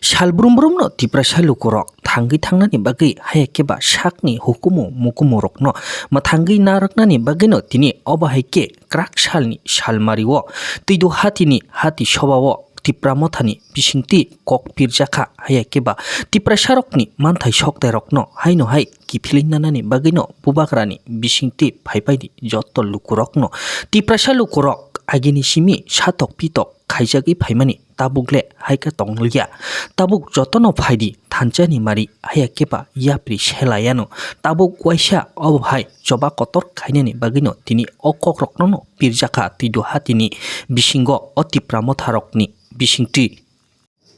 Salbrum-brum no tiprasa lukurok tanggi tangnani bagai hayakeba sakni hukumu mukumurokno matanggi naraknani bagino tini obahike krak salni salmariwo tidu hatini hati sobawo tipramothani bisingti kok pirjaka hayakeba tiprasarokni manthai sokdairokno haino hai kifilingnanani bagino bubagrani bisingti phaipaidi jotto lukurokno tiprasa lukurok agini simi satok pitok khaijagi phaimani tabukle haika tonglia tabuk jotono phaidi thanchani mari hayakeba yapri selayano tabuk waisa obhai joba kotor khainani bagino tini okokrokno pirjaka tidu hatini bisingo otipramotharokni bisingti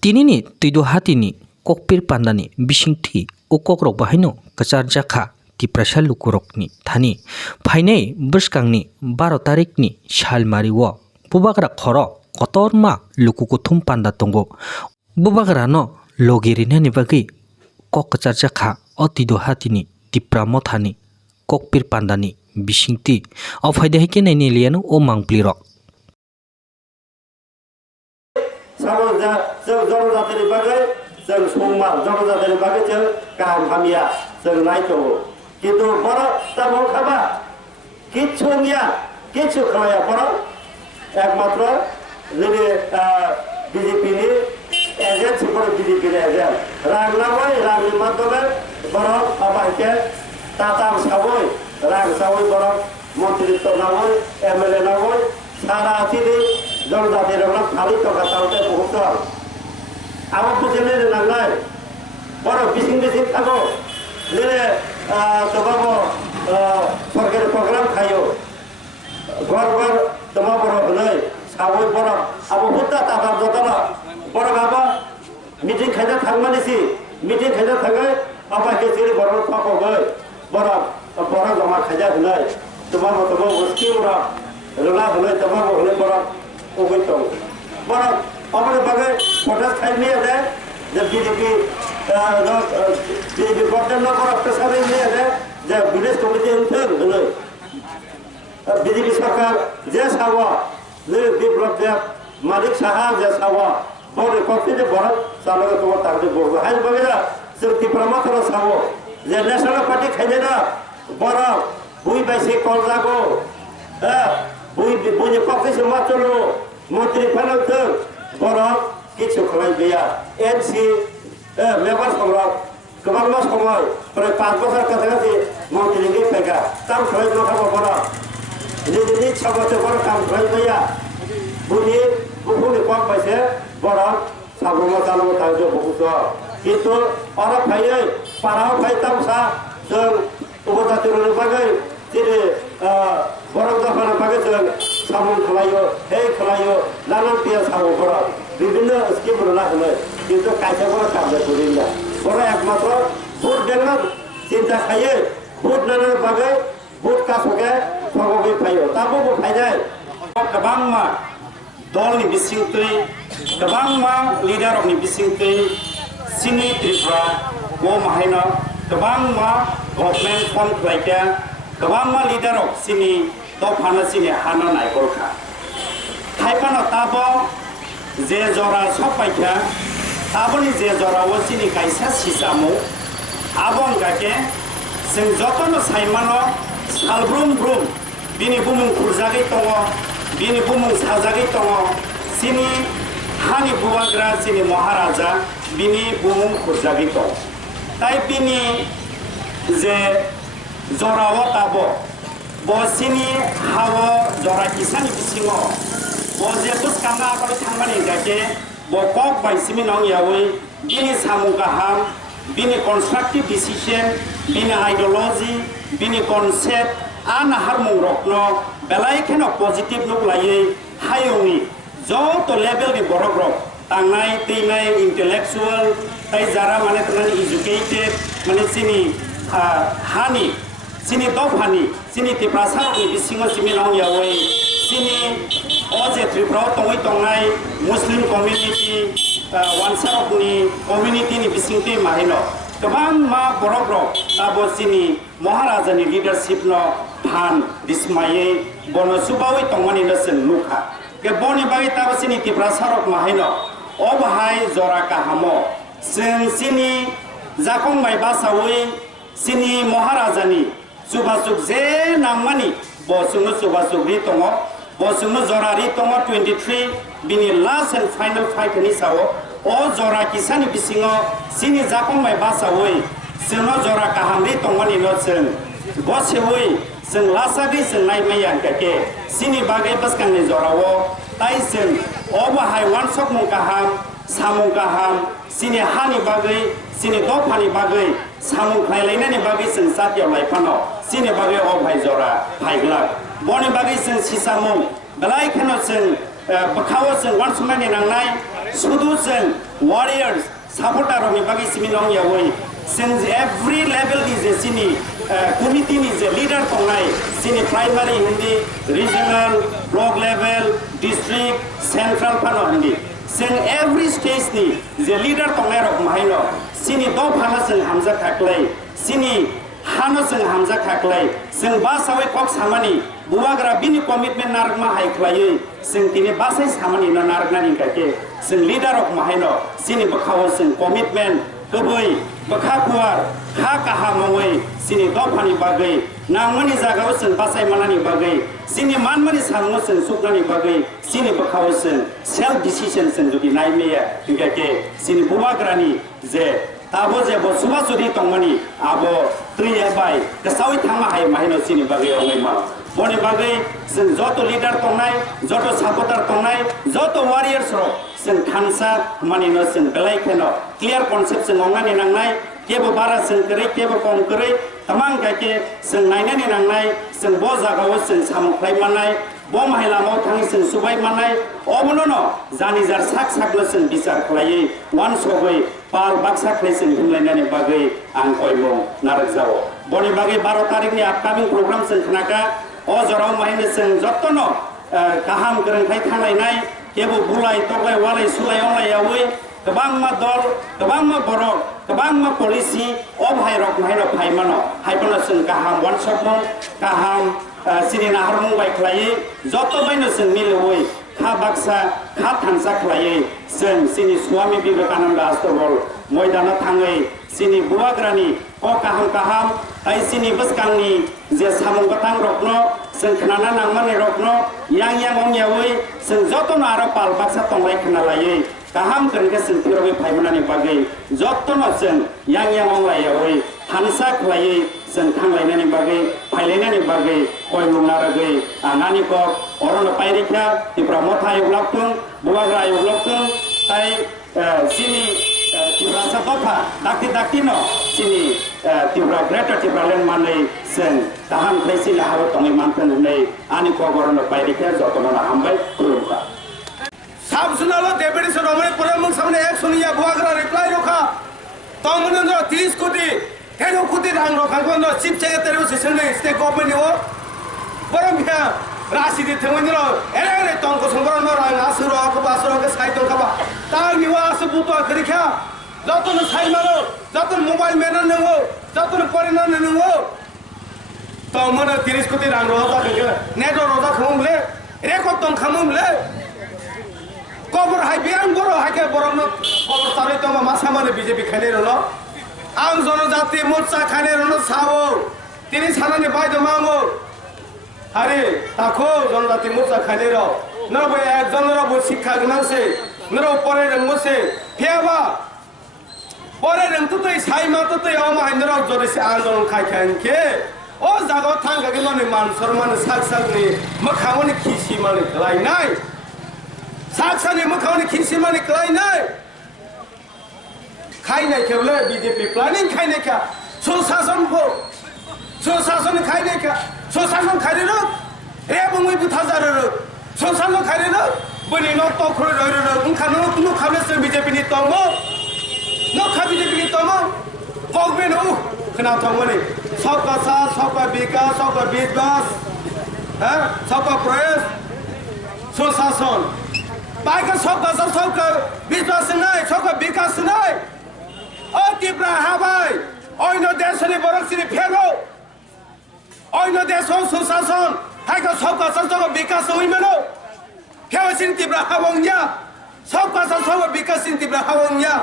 tinini tidu hatini kokpir pandani bisingti okokrok bahaino kacharjaka tiprasa lukurokni thani phainai bwskangni 12 tarikni salmariwo bubagra khoro kotorma lukukuthum panda tongo bubagrano logirinani bagi kok kacharjaka otido hatini tipramothani kokpir pandani bisingti ophaide hike naini liano o mangplirok जनजातिनि बागै जों समाज जनजातिनि बागै जों गाहाम हामिया जों नायथ'गौ किन्तु बर' ताबो खाबा किच्छु गैया किच्छु खालाया बर' एकमात्र जोंनि बिजेपिनि एजेन्टफोर बिजेपिनि एजेन्ट रां लाबाय रांनि माध्यमै बर' माबाखौ टाटाम सावै रां सावै बर' मन्त्रित्व नावै एमएलए नावै सारा आथिनि जनजाति रंना खाली टका तावते बहुत आबाद बुझेने नांलाय बर' बिसिं बिसिं थागौ जेरै दबाबो सरकारि प्रग्राम खायो घर घर दमा बर' होनै सावै बर' आबो बुद्धा ताबार जतला बर' गाबा मिटिं खायना थांमानिसि मिटिं खायना थाङै आबा गेजेरि बर' पापगै बर' जमा खायजा होनै दमा दमा वस्ति बर' रोला होनै दमा होनै बर' ओगैतों बर' अपने बागे पटास खाइने है जब बीजेपी गवर्नमेंट ना बर' प्रेसार ने है जब विलेज कमिटी उठे होनै बीजेपी सरकार जे सावा ने बिप्लब दे मालिक साहा जे सावा बर' कमिटी जे बर' सालगा तो तारदे बोग हाय बगेरा जों तिप्रामाथर सावो जे नेशनल पार्टी खाइने ना बर' बुइ बाइसे कल जागो बुइ पक्के से मा चलो मन्त्रि फानोथों बर' किछु खालाय गैया एनसि मेम्बार संग्राम गोबां मास समय प्राय 5 बोसोर काछाकाछि मन्त्रिनि फैगा काम खालाय नखाबो बर' निजिनि इच्छामथे बर' काम खालाय गैया बुहुनि कम पाइसे बर' साब्रुमा जानांगौ थांजो बहुत किन्तु अर फायै पाराव फाय तामसा जों उपजातिनि बागै जेरै बर' जाफानि बागै जों सामोन खालायो हे खालायो नाना पिया सामो बर' विभिन्न स्कीम रोला होनै किन्तु कायसा बर' काम करिला बर' एकमात्र भोट देनो चिन्ता खायो भोट नाना बागै भोट कासके सगबै फायो ताबो फायनाय गोबांमा दलनि बिसिंथै गोबांमा लिडारनि बिसिंथै सिनि त्रिपुरा गो माहायना गोबांमा गभर्नमेन्ट फन्ड खालायगा गोबांमा लिडारक सिनि दफानो सिनि हाना नायगरखा खायफानो ताबो जे जरा सपायखा ताबोनि जे जराव सिनि कायसा सिसामु आबं गाके जों जतनो सायमानो सालब्रुम ब्रुम बिनि बुमुं खुरजागै दङ बिनि बुमुं साजागै दङ सिनि हानि बुवाग्रा सिनि महाराजा बिनि बुमुं खुरजागै दं ताइ बिनि जे जराव ताबो बसिनि हावो जरा किसानि बिसिङो बजे बुसकांगा आगोल थांबानि गाके बकक बायसिमि नंयावै बिनि सामु गाहाम बिनि कन्स्ट्राक्टिभ डिसिजन बिनि आइडियोलॉजी बिनि कनसेप्ट आन हारमुं रखनो बेलायखेनो पजिटिभ नुक लायै हायौनि जत लेभेलनि बर'ग्रक तांनाय तैनाय इंटेलेक्चुअल ताइ जारा माने तनानि एजुकेटेड माने सिनि हानि सिनि दफानि सिनि तिप्रासारनि बिसिङो सिमि नंयावै सिनि अजे त्रिपुराव तङै तंनाय मुस्लिम कमिउनिटि वानसारकनि कमिउनिटिनि बिसिंथि माहिनो गोबां मा बर'ग्रक ताबो सिनि महाराजानि लिडारशिपनो फान दिसमायै बनो सुबावै तंमानिनो जों नुखा के बनि बागै ताबो सिनि तिप्रासारक माहिनो अबहाय जरा काहामो जों सिनि जाफंबाय बासावै सिनि महाराजानि सुबासुक जे नाममानि बसुनो सुबासुकरि दङ बसुनो जरारि दङ 23 बिनि लास्ट एन्ड फाइनाल फाइटनि साव अ जरा किसानि बिसिङाव सिनि जाफंबाय बासावै जोंनो जरा काहामरि दङनि न जों बसेवै जों लासागै जों नायमाया गाके सिनि बागै बसकांनि जरावो ताइ जों अबहाय वानसक मुं गाहाम सामुं गाहाम सिनि हानि बागै सिनि दफानि बागै सामुं खायलायनायनि बागै जों जातियाव लाइफानाव सिनि बागै अबहाय जरा फाइग्ला बनि बागै जों सिसामुं बेलायखेनो जों बखावो जों वानसुमानि नांनाय सुदु जों वारियार्स सापर्टारनि बागै सिमिनं यावै जों एभ्रि लेभेल नि जे सिनि कमिटिनि जे लिडार दंनाय सिनि primary Hindi regional block level district central फानो हिन्दी जों एभ्रि स्टेजनि जे लिडार दंनाय रकम हायनो सिनि दफानो जों हामजा खाख्लाय सिनि हानो जों हामजा खाख्लाय जों बासावै कक सामानि बुवाग्रा बिनि कमिटमेन्ट नारगमा हायख्लायै जों दिनै बासाय सामानि नारगनानि गाके जों लिडार रकम हायनो सिनि बखावो जों कमिटमेन्ट गुबै बखा गुवार हा काहा मङै सिनि दफानि बागै नांमनि जागाव जों बासायमानानि बागै सिनि मानमानि सामु जों सुकनानि बागै सिनि बखावो जों सेल्फ डिसिजन जों जुदि नायमेया गाके सिनि बुवाग्रानि जे ताबो जे बसुबा जुदि दंमनि आबो दैयाबाय गोसावै थांनो हायो माहिनो सिनि बागै अङैमा बनि बागै जों जत लिडार दंनाय जत सापर्टार दंनाय जत वारियार्स रक जों थानसा मानिनो जों बेलायखेनो क्लियर कनसेप्ट जों अंनानि नांनाय केबो बारा जों करै केबो कम करै तमाम गाके जों नायनानि नांनाय जों ब जागाव जों सामख्लाय मानाय ब महिलामाव थाङि जों सुबाय मानाय अबननो जानि जार साक साकलो जों बिचार खालायै वान सबै पाल बाक्सा खालाय जों हिमलायनानि बागै आं कयमो नारजाव बनि बागै 12 तारिखनि आपकामिं प्रग्राम जों खनाका अ जराव माहिनो जों जत्तनो गाहाम गोरोंथाय थांलायनाय केबो बुलाय तगलाय वालाय सुलाय अनलायावै गोबां मा दल गोबां मा बरक गोबां मा पलिसि अबहाय रक माहिनो फाइमानो हाइबनो जों गाहाम वानसपमो गाहाम सिनि नाहरमुं बायख्लायै जत्त बायनो जों मिलौयै खा बाक्सा खा थानसा ख्लायै जों सिनि स्वामी विवेकानन्द आश्रमल मैदानाव थाङै सिनि बुवाग्रानि क काहाम काहाम ताइ सिनि बसकांनि जे सामुं गोथां रकनो जों खोनाना नांमानि रकनो यां यां अंयावै जों जत्तनो आरो पाल बाक्सा तंलाय खोना लायै गाहाम गोरोंखो जों तिरबै फाइमानानि बागै जत्तनो जों यां यां अंलायावै थानसा ख्लायै जों थांलायनायनि बागै फायलायनायनि बागै कय मुंनारगै नानि कक अरनो पाइरिखा तिब्रा मथा युग्लाबथों बुवाग्रा युग्लाबथों ताइ सिनि तिब्रा सादफा दाक्ति दाक्तिनो सिनि तिब्रा ग्रेटर तिब्रा लेन मानै जों गाहाम खायसि हाबो तङै मानथों होनै आनि कक अरनो पाइरिखा जतनो हामबाय खुलुमखा साबसुनालो डेपुटी रमणी पुरमंग सामने एक्शनिया बुवाग्रा रिप्लाई रखा तमनो 30 कोटी 10 कोटी रां रखाखौ चिफ सेक्रेटारि सेसननि स्टेट गभर्नमेन्ट हो बरमखा रासिदि थंगनिरो एरे तंको संबरनो रां आसुरो को बासुरो के साइ तंखाबा तां निवा आसु बुतो खरिखा जतन साइमानो जतन मोबाइल मेनन नंगो जतन परिनन नंगो तमनो 30 कोटी रां रखा के नेटो रखा खमले रेकर्ड तंखामले कबर हाय बियां बरो हाके बरमनो कबर तारै तंग मासामाने बीजेपी खाने रनो आं जनजाति मोर्चा खाने रनो सावो तिनि सानानि बायदो मांगो हारे ताखो जनजाति मोर्चा खाने र नबो एकजन रबो शिक्षा गनांसे नरो परे रंगोसे फेबा परे रंगतै साइमा तै अमा हिन्दर जरिसे आन्दोलन खायखानके ओ जागो थांगागे ननि मान सन्मान साकसागनि मखावनि खिसि माने लायनाय साकसानि मखावनि खिसि माने लायनाय खायनाय केवले बीजेपी प्लानिंग खायनाय का सुशासन खायनाय का सुशासन खायनो रे बंगै बुथाजार रो सुशासन खायनो बनि न तखर रो उनखानो कुनु खाबले से बीजेपी नि तमो न खा बीजेपी नि तमो गभर्नमेन्ट हो खोना तमनि सबका साथ सबका विकास सबका विकास सबका प्रयास सुशासन बाइक सबका सबका विकास नहीं सबका विकास नहीं तिब्रा हाबाय अन्य देशनि बरकसिनि फेरो अन्य देशो सुशासन हाइका सबका सबका विकास होइमेनो फेवसिन तिब्रा हाबंया सब भाषा सब विकास तीव्र हावंया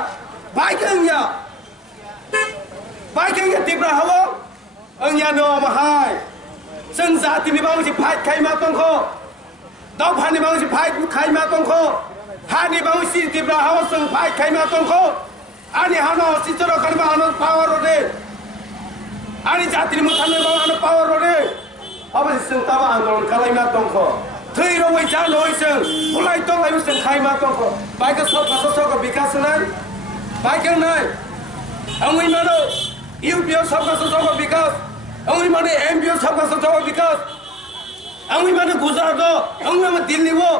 बाइकंया तीव्र हाव अंया नो महाय जों जातिनि बांसि फाइट खायमा दंखो दावहानि बांसि फाइट खायमा दंखो हानि बांसि तीव्र हाव जों फाइट खायमा दंखो आनि हानो सिचरो खानबा हानो पावर रोदे आनि जातिनि मोसानो हानो पावर रोदे अबे जों ताबा आन्दोलन खालायमा दंखो थै रवै जानोय जों बुलाय दंलाय जों खायमा दंखो बाइक सब भाषा सब विकास नाय बाइक नाय अंगै मानो यूपीओ सब भाषा सब विकास अंगै मानो एमपीओ सब भाषा सब विकास अंगै मानो गुजरात अंगै मानो दिल्ली वो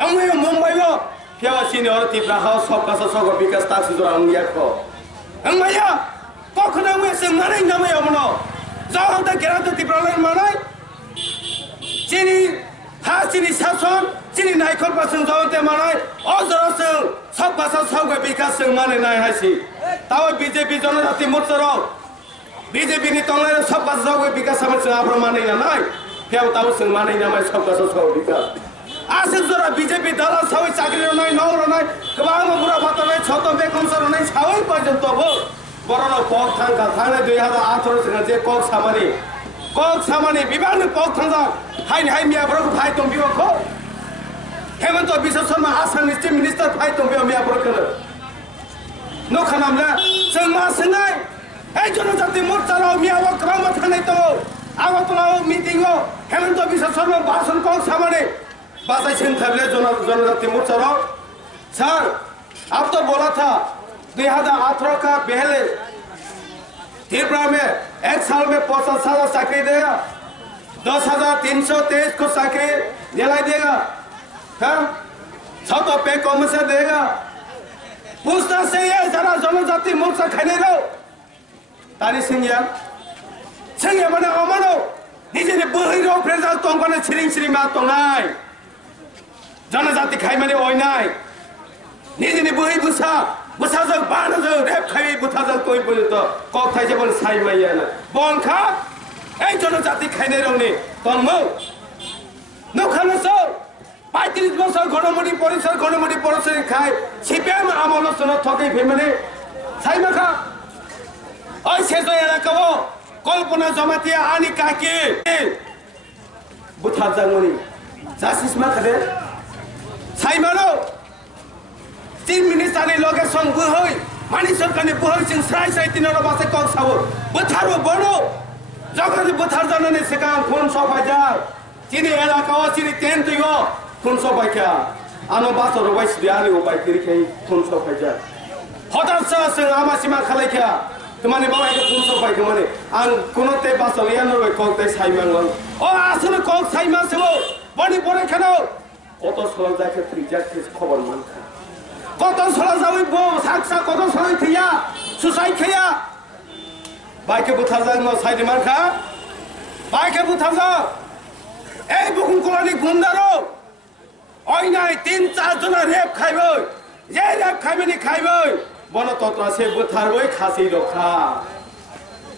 अंगै मानो मुंबई वो फेवा सिनि और तीव्र हाव सब भाषा सब विकास तासि जरा अंगिया को अंगैया कखनो वे जों मानै नामै अमनो जाहां दा गेराद तीव्र लाइन मानै सिनि हा सिनि शासन सिनि नायखर बासों जावते मानै अजरसों सब भाषा सब विकास जों मानै नाय हासि ताव बीजेपी जनजाति मोर्चा बीजेपी नि तंगलाय सब भाषा सब विकास हम जों आब्र मानै नाय फेव ताव जों मानै नामै सब भाषा सब विकास आसे जरा बीजेपी दला सावै चाकरि रनाय न रनाय गोबां बुरा बातानाय छत बेकम सरनाय सावै पर्यन्तबो बरन पक थांगा थांनाय 2018 जों जे पक सामानि बिबान पक थांगा हाय मियाफोरखौ फाइ दं बिबाखौ हेमन्त बिश्व शर्मा आसामनि चिफ मिनिस्टार फाइ दं बियो मियाफोरखौ न खालामले जों मा सोंनाय ए जनजाति मोर्चाराव मियावा गोबां बाथ्रा थानाय दङ आगरतलाव मिटिंआव हेमन्त बिश्व शर्मा भाषण पक सामानि बासाई सिंह थे जनजाति मोर्चा सर अब तो बोला था 2018 का पहले त्रिपुरा में 1 साल में 50,000 चाकरी देगा 10,323 को चाकरी दिलाई देगा छत पे कम से देगा पूछना से ये जरा जनजाति मोर्चा खाने दो तारी सिंह मैंने अमानो निजे बोहिरो प्रेजा तंगने छिरिं मा तंनाय जनजाति खायमाने ओइनाय निजेनि बोहि बुसाजों बानजों रेप खाय बुथाजों कोइ पर्यन्त कक थाइसे बन साइमायाना बंखा ए जनजाति खायनाय रंनि तंमो नखानसो 35 বছর গণমুটি পরিষদ খায় সিপিএম আমলসন ঠকাই ফেমানে সাইমাখা ওই সেজো এলাকাও কল্পনা জমাতিয়া আনি কাকি বুথাজাংমনি জাস্টিস মাখাদে साइमानो चिफ मिनिस्टारनि लोकेशन बुहै मानि सरकारनि बुहै जों स्राय तिनर बासे कक सावो बोथारो बनो जगति बोथार जानने सिगां फन सफायजार चिनि एलाकाव चिनि टेन्टयो फन सफायखा आनो बासर वाइस बियानि बाइकरिखै फन सफायजार हदारसा जों आमासिमा खालायखा तुम्हारे बाबा के फन सफायखौ माने आं कोनो ते बासर यानो कक ते साइमांगन ओ आसनो कक साइमासो बनि परेखानो কত সলা যাকে ত্রিজাকে খবর মানখা কত সলা যাওই বো সাকসা কত সলাই থিয়া সুসাই খেয়া বাইকে বুথার যাং ন সাইডে মানখা বাইকে বুথার যা এই বুকুম কোলানি গুন্দারো অইনাই 3-4 জন রেপ খাইবই যে রেপ খাইবেনি খাইবই বন তত্র আছে বুথারবই খাসি রখা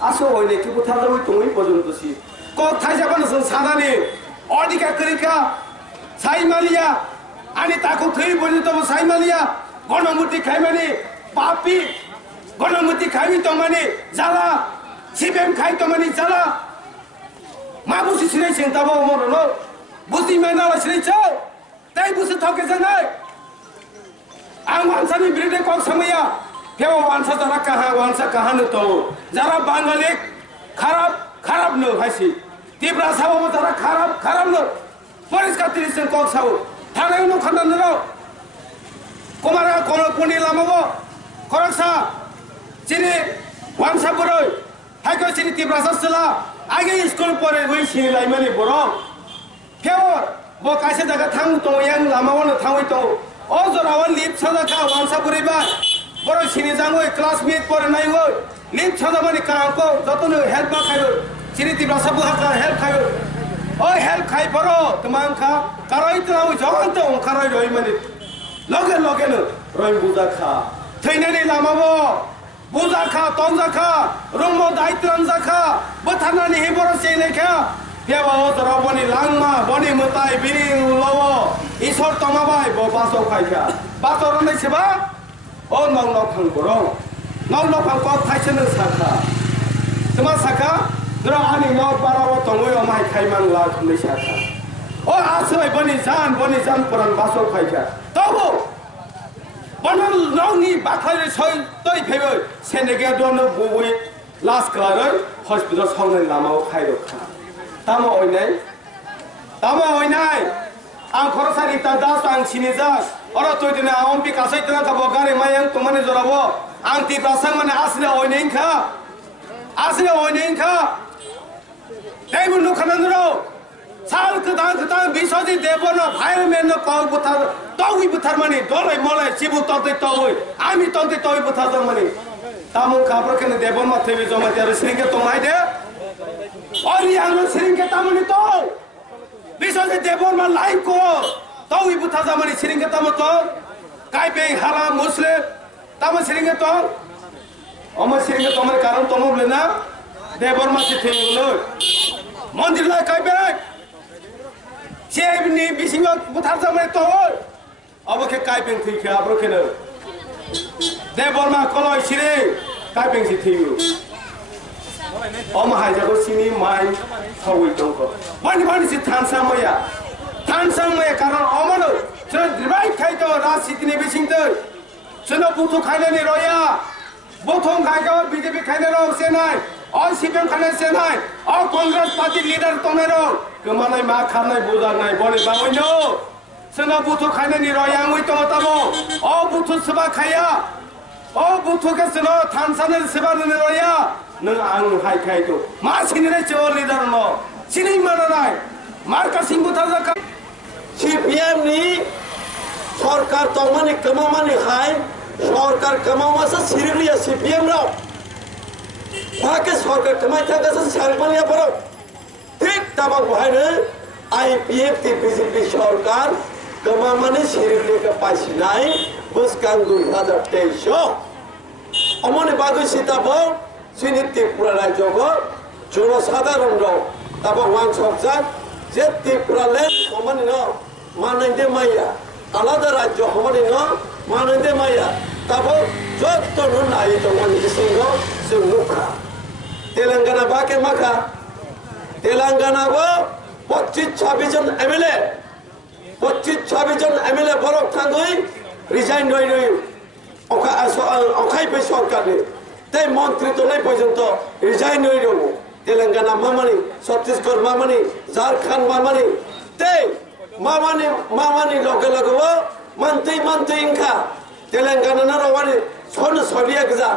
আসো ওইনে কি বুথার যাওই তুমি পর্যন্তছি কক থাই যাবান সাদানি অধিকার করিকা साइमालिया आनी ताको थै पर्यन्त साइमालिया गणमूर्ति खाइमाने पापी गणमूर्ति खाइमी तमाने जाला सिपिएम खाइ तमाने जाला माबुसि सिनाइ सिंताबो मरनो बुझि मानाला सिनाइ छ तै बुझि थके जानाय आं वानसानि बिरुद्धे कक समया फेव वानसा जरा कहा न तो जरा बांगाली खराब न हाइसि तीव्र साबो जरा खराब न परिष्कार तिरिसन कक सावो थानाय न खानानरो कुमारा कोन पुनि लामाबो खरकसा चिनि वानसा बरै हाइको चिनि तीव्र ससला आगे स्कुल परे गई सिनि लाइमानि बर फेव बो कासे जागा थां तो यां लामावन थावै तो ओ जरावा लिप साजाखा वानसा बरैबा बरै सिनि जांगै क्लासमेट परे नाइगो लिप साजामानि कांको जतनो हेल्प खायो चिनि तीव्र साबो हाका हेल्प खायो ओ हेल्प खाइ परो तमांखा काराय तनाव जगन्त ओंखाराय रय माने लगे न रय बुजाखा थैनानि लामाबो बुजाखा तंजाखा रुमो दायत्रंजाखा बोथानानि हेबर सेलेखा फेवा जरा बनि लांमा बनि मताय बिरि उलावो इसोर तमाबाय ब बासो खायखा बासो रनै सेबा ओ नौ नौ फां बरं नौ नौ फां को थाइसे नों साखा तमा साखा नों आनि नौ बाराव तंगय अमाय खायमां ला खुनै साखा ओ आसय बनि जान पुरान बासो खायखा तबो बनल नौनि बाखाय सय तय फेबो सेनेगे दोनो बुइ लास क्लारै हस्पिटाल सावनाय लामाव खायरखा तामा ओइनाय आं खरसारि ता दास आं सिनिजास अरा तय दिना आम पि कासै तना का बगारे मायं तुमाने जराबो आं ति प्रासंग माने आसले ओइनेंखा देबु नुखननरो साल कदां बिसोदि देबनो फायर मेन कौ बुथार तौइ बुथार माने दलै मलै सिबु ततै तौइ आमी ततै तौइ बुथार माने तामु काबर केने देबन मा थेबि जमा तेर सिंगे तमाय दे अरि आं सिंगे तामुनि तो बिसोदि देबन मा लाइको तौइ बुथार जामानि सिंगे तामु तो काइबे हाला मुस्ले तामु सिंगे तो अम सिंगे तमार कारण तमबले ना देबन मा थेबुलो मन्दिर ला काइबे सेबनि बिसिङाव बुथार जामानि तो अब के काइबें थैखे आब्रो केनो दे बर्मा कलय सिरि काइबें सि थैयो अम हायजागो सिनि माइ सावै दंको बानि सि थानसा मया कारण अमनो जों द्रिबाय खायतो राजनीतिनि बिसिंतो जों बुथु खायनानि रया बुथुम खायगो बीजेपी खायनो रो सेनाय अ सीपीएम खायनो सेनाय अ कांग्रेस पार्टी लीडर तनेरो गोमानाय मा खारनाय बुजानाय बनि बावैनो जों बुथु खायनानि रया मुइ तो ताबो अ बुथु सभा खाया अ बुथु के जों थानसानि सभा नि रया नों आं हाय खायतो मा सिनिरे चो लीडर न सिनि मानाय मार्का सिंह बुथार सीपीएम नि सरकार तमानि कमामानि हाय सरकार कमामासा सिरिलिया सीपीएम राव बाके सरकार कमाय थागासा सारमानिया बरो ठीक ताबा बहायनो आईपीएफ ति बीजेपी सरकार कमामानि सिरिलिया पासिनाय बसकां 2023 अमनि बागै सिताबो सिनि त्रिपुरा राज्यको जनसाधारण राव ताबा वान सबजा जे त्रिपुरा लेन कमानि न मानैदे माया आलादा राज्य हमानि न मानैदे माया ताबो जत्तनो नाय तमानि सिंगो जों नुखा तेलंगाना बाके माखा तेलंगाना को 25-26 जन एमएलए 25-26 जन एमएलए बरक थांगै रिजाइन रय अखाय पे सरकार ने ते मंत्री तो नहीं पर्यंत रिजाइन रय तेलंगाना मामानि छत्तीसगढ़ मामानि झारखंड मामानि ते मामानि लगे लगे मंत्री इंखा तेलंगाना ना रवानी सोन सरिया गजा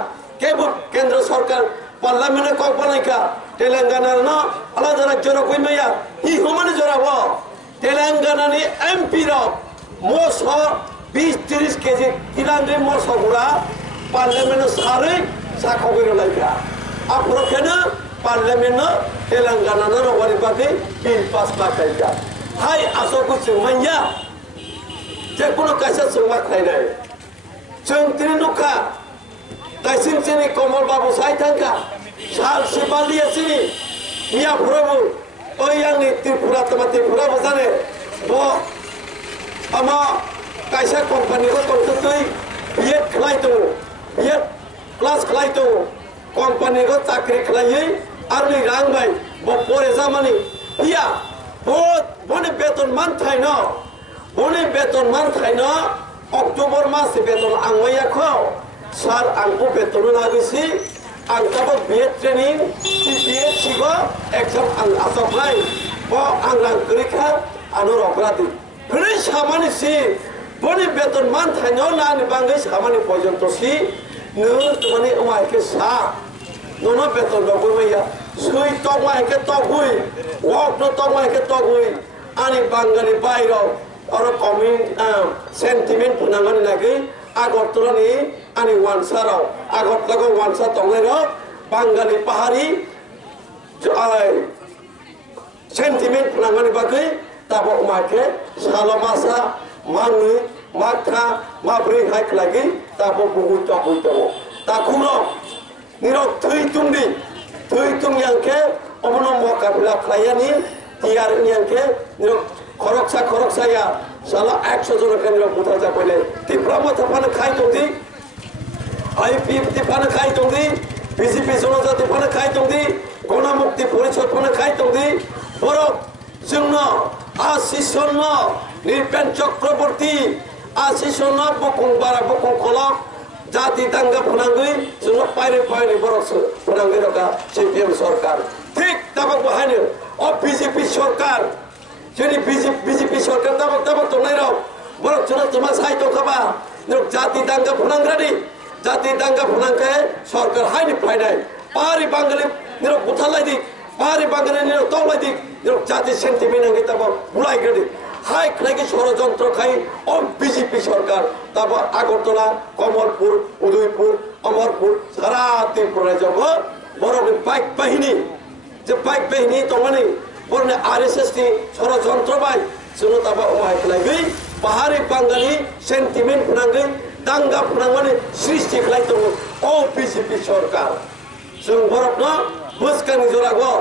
केंद्र सरकार पार्लियामेंट को बनाइका तेलंगाना ना अलग राज्य रो कोई मैया ही हमने जरा वो तेलंगाना ने एमपी रो मोसो 20-30 केजी तिलांगे मोसो गुड़ा पार्लियामेंट सारे साखोगे लाइका आप लोग ना पार्लियामेंट तेलंगाना ना रवानी बाकी बिल पास बाकाइका हाय आसो कुछ मैया जे कोनो कैसे सुनवा खाइना जों त्रिनुखा ताइसिं सिनि कमल बाबू साइथांका साल सिबालिया सिनि मिया प्रभु ओइ आंनि त्रिपुरा बजाने बो आमा कैसे कंपनी को तंतै बिएड खलाइतो बिएड क्लास खलाइतो कंपनी को चाकरी खलायै आरो नि रां बाय बो परे जामानि बिया बहुत बने बेतन मान थाइनो अक्टोबर मास बेतन आं मैयाखौ सार आंखौ बेतन नागिसि आं दाबो बिएड ट्रेनिं बिएड सिगो एग्जाम आं आसामलाय बो आं रां करिखा आनो रग्रादि फुरै सामानि सि बने बेतन मान थाइनो नानि बांगै सामानि पर्यन्त सि नों तुमानि अमायके सा नोनो बेतन दबो मैया सुइ तमायके तगुइ वक न तमायके तगुइ आनि बांगाली बायरो और कमिं सेंटिमेंट पुनांगन लागि आगरतलानि आनि वानसाराव आगरतलाखौ वानसा तंनायरो बांगाली पाहारि सेंटिमेंट पुनांगन बागै ताबो माके सालमासा मानु माखा माब्रै हाइक लागि ताबो बुगु तगुइ ताखुनो निरक थै tung yang अमनो मका बिला खायानि तियार yang निरक खरकसा या সালা 100 জন কেন্দ্র কোথা যা কইলে ত্রিপুরা মাথা পানে খাই তোদি আইপিএফ পানে খাই তোদি বিজেপি জনজাতি পানে খাই তোদি গণমুক্তি পরিষদ পানে খাই তোদি বড় জন্য আশিসন্ন নির্পেন চক্রবর্তী আশিসন্ন বকুং বারা বকুং কলক জাতি দাঙ্গা ফোনাঙ্গি জন্য পাইরে পাইরে বড় ফোনাঙ্গি রকা সিপিএম সরকার ঠিক তাবাক বাহানি ও বিজেপি সরকার যদি বিজেপি সরকার তাবাক তো নাই রাও বড় জন্য তোমার সাহিত্য খাবা জাতি দাঙ্গা ফোনাঙ্গি জাতি দাঙ্গা ফোনাঙ্গে সরকার হাইনি ফাইনাই পাহাড়ি বাঙালি নিরক বুথালাই দিক পাহাড়ি বাঙালি নিরক তলাই দিক নিরক জাতি সেন্টিমেন্ট তারপর বুলাই গেদি হাই খাইকে ষড়যন্ত্র খাই ও বিজেপি সরকার তারপর আগরতলা কমলপুর উদয়পুর অমরপুর সারা ত্রিপুরা যাব বড় বাইক বাহিনী যে বাইক বাহিনী তো মানে বড় RSS নি ষড়যন্ত্র বাই শুনো তারপর ওমাই খাইগৈ পাহাড়ি বাঙালি সেন্টিমেন্ট ফোনাঙ্গৈ দাঙ্গা ফোনাঙ্গনি সৃষ্টি খাই তো ও বিজেপি সরকার जों बरफना बोसकानि जरागो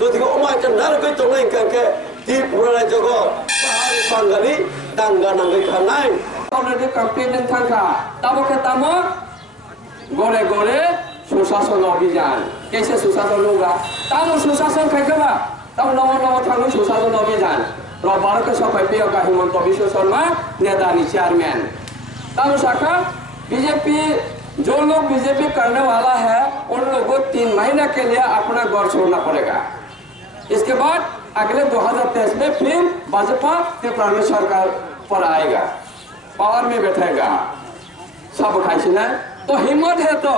যদি ওমাইকে নারগৈ তো নাই কাকে ত্রিপুরা রাজ্যগ পাহাড়ি বাঙালি দাঙ্গা নাঙ্গৈ খানাই অলরেডি ক্যাম্পেইন থাকা তাবকে তামো গড়ে গড়ে সুশাসন অভিযান कैसे सुशासन होगा तामो सुशासन खाइखबा ताम नव नव थांगो सुशासन अभियान रबार के सफाई पे का हिमंत विश्व शर्मा नेतानी चेयरमैन तामो शाखा बीजेपी जो लोग बीजेपी करने वाला है उन लोगों को 3 महीने के लिए अपना घर छोड़ना पड़ेगा इसके बाद अगले 2023 में फिर भाजपा त्रिपुरा में सरकार पर आएगा पावर में बैठेगा सब खाई ना तो हिम्मत है तो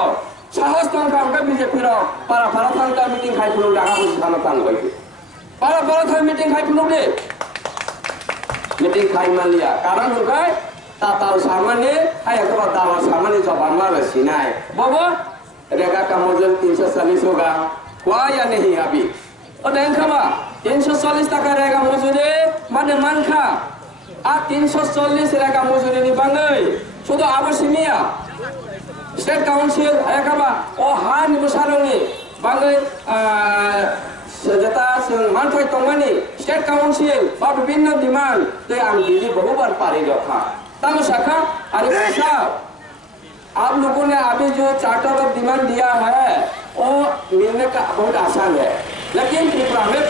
साहस तो हमका बीजेपी रो पारा पारा था मीटिंग खाई फुलो डागा बुझ खाना तान गई पारा पारा था मीटिंग खाई फुलो दे मीटिंग खाई मान लिया कारण होगा ताताल सामान्य है एक बार दावा सामान्य जबान मार सीना है बाबा रेगा का मौजूद 340 होगा हुआ या नहीं अभी और देखा बा 340 तक रेगा मौजूद है माने मान खा आ 340 रेगा मौजूद नहीं बंगई सुधो आवश्यमिया स्टेट काउंसिल एक बा ओ हान मुसारंगी बंगई सजता संग मानथाय तंगमानी स्टेट काउंसिल बा विभिन्न डिमांड तो आम दिल्ली बहुबार पारी रखा तब शाखा अरे साहब आप लोगों ने अभी जो चार्टर ऑफ डिमांड दिया है वो मिलने का बहुत आसान है लेकिन त्रिपुरा में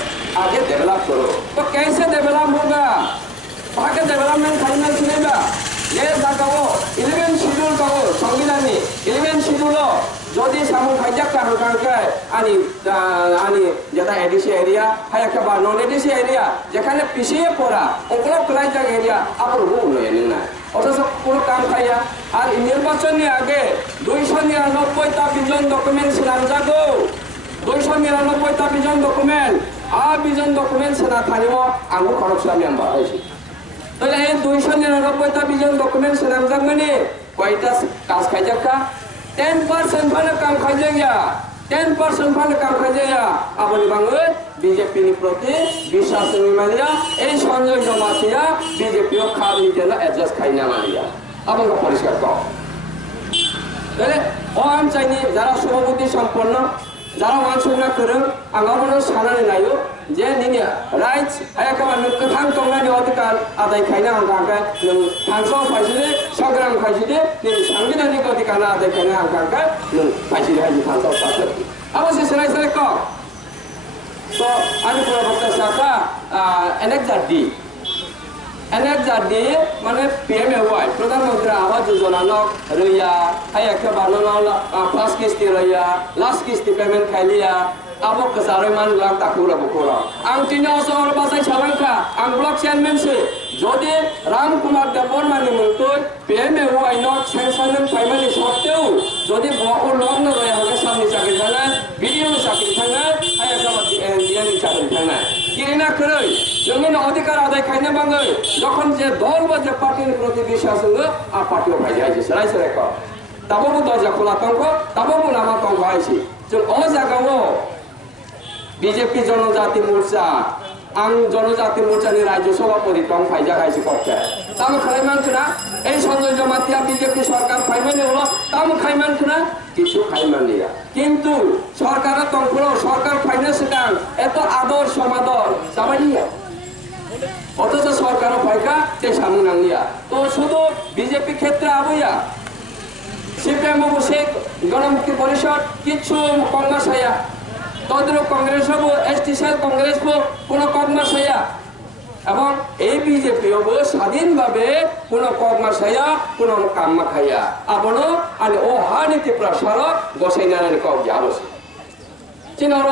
आगे डेवलप करो तो कैसे डेवलप होगा आगे डेवलपमेंट फाइनल सुनेगा ये जाओ 11 शेड्यूल का संविधान 11 शेड्यूल যদি সামু খাইজা কারণ কারণকে আনি যেটা এডিসি এরিয়া হয় একেবারে নন এডিসি এরিয়া যেখানে পিছিয়ে পড়া ওগুলো ক্লাইজাক এরিয়া আবার রুল নেই না অথচ কোনো কাম খাইয়া আর নির্বাচনের আগে 299টা বিজন ডকুমেন্ট নামজাগো 299টা বিজন ডকুমেন্ট বিজন ডকুমেন্ট না থানিব আঙু খরচা মেম্বার হয়েছে তাহলে এই 299টা বিজন ডকুমেন্ট নামজাগ মানে কয়টা কাজ খাইজাকা 10% ভালো কাম খাইজায়া 10% ভালো কাম খাইজায়া আপনি বাংলা বিজেপি নি প্রতি বিশ্বাস নিমালিয়া এই সঞ্জয় জমাতিয়া বিজেপি ও খাল নিতে না অ্যাডজাস্ট খাইনা মালিয়া আপনি পরিষ্কার কর তাহলে ও আম চাইনি যারা সভাপতি সম্পন্ন যারা মানসুকনা করুন আঙ্গাবনো সানানি নাইও যে নিনি রাইটস একেবারে নকথাং তংনানি অধিকার আদায় খাইনা আঙ্গাকে নং থানসো ফাইসিদে সংগ্রাম ফাইসিদে নিনি সাংবিধানিক অধিকার আদায় খাইনা আঙ্গাকে নং ফাইসিদে হাজি থানসো পাতে অবশ্যই সেলাই সেলাই ক তো আমি পুরো বক্তা শাখা NHRD মানে PMAY প্রধানমন্ত্রী আবাস যোজনা নক রইয়া hay একেবারে নলা ফার্স্ট কিস্তি রইয়া লাস্ট কিস্তি পেমেন্ট খাইলিয়া আবক কাসারমান লাখ তাকুরা বকরা আং তিন অসর বাসাই ছালাংখা আং ব্লক চেয়ারম্যান সে যদি রামকুমার দেববর্মানি মুক্তই PMAY নক স্যাংশন ফাইনালি সত্ত্বেও যদি বকো লগ্ন রয়া হবে সামনে চাকরি থানা ভিডিও চাকরি থানা hay একেবারে ডিএনই চাকরি থানা কিনা করই জমিন অধিকার আদায় খাইনে বাঙ্গই যখন যে দল বা যে পার্টির প্রতি বিশ্বাস হলো আর পার্টিও ভাই যাইছে সেরাই সেরাই কর তাবো দরজা খোলা তঙ্ক তাবো নামা তঙ্ক আইছি যে ও জায়গাও বিজেপি জনজাতি মোর্চা আং জনজাতি মোর্চানি রাজ্য সভাপতি তং ফাইজা গাইছি করতে তাম খাইমান না এই সঞ্জয় জমাতিয়া বিজেপি সরকার ফাইমানি হলো তাম খাইমান না কিছু খাইমান দিয়া কিন্তু সরকারের তঙ্ক সরকার ফাইন্যান্স এত আদর সমাদর সামানিয়া অথচ সরকারও ফাইকা তে সামনে নাঙ্গিয়া তো শুধু বিজেপি ক্ষেত্রে আবইয়া সিপিএম অবশ্যই গণমুক্তি পরিষদ কিছু কংগ্রেস হইয়া তদ্রুপ কংগ্রেস হবো এসটি সেল কংগ্রেস কোনো কংগ্রেস হইয়া এবং এই বিজেপি হবো স্বাধীনভাবে কোনো কংগ্রেস হইয়া কোনো কাম্মা খাইয়া আবনো আর ও হানীতি প্রসার বসাই নারায়ণ কবজি অবশ্যই চিনর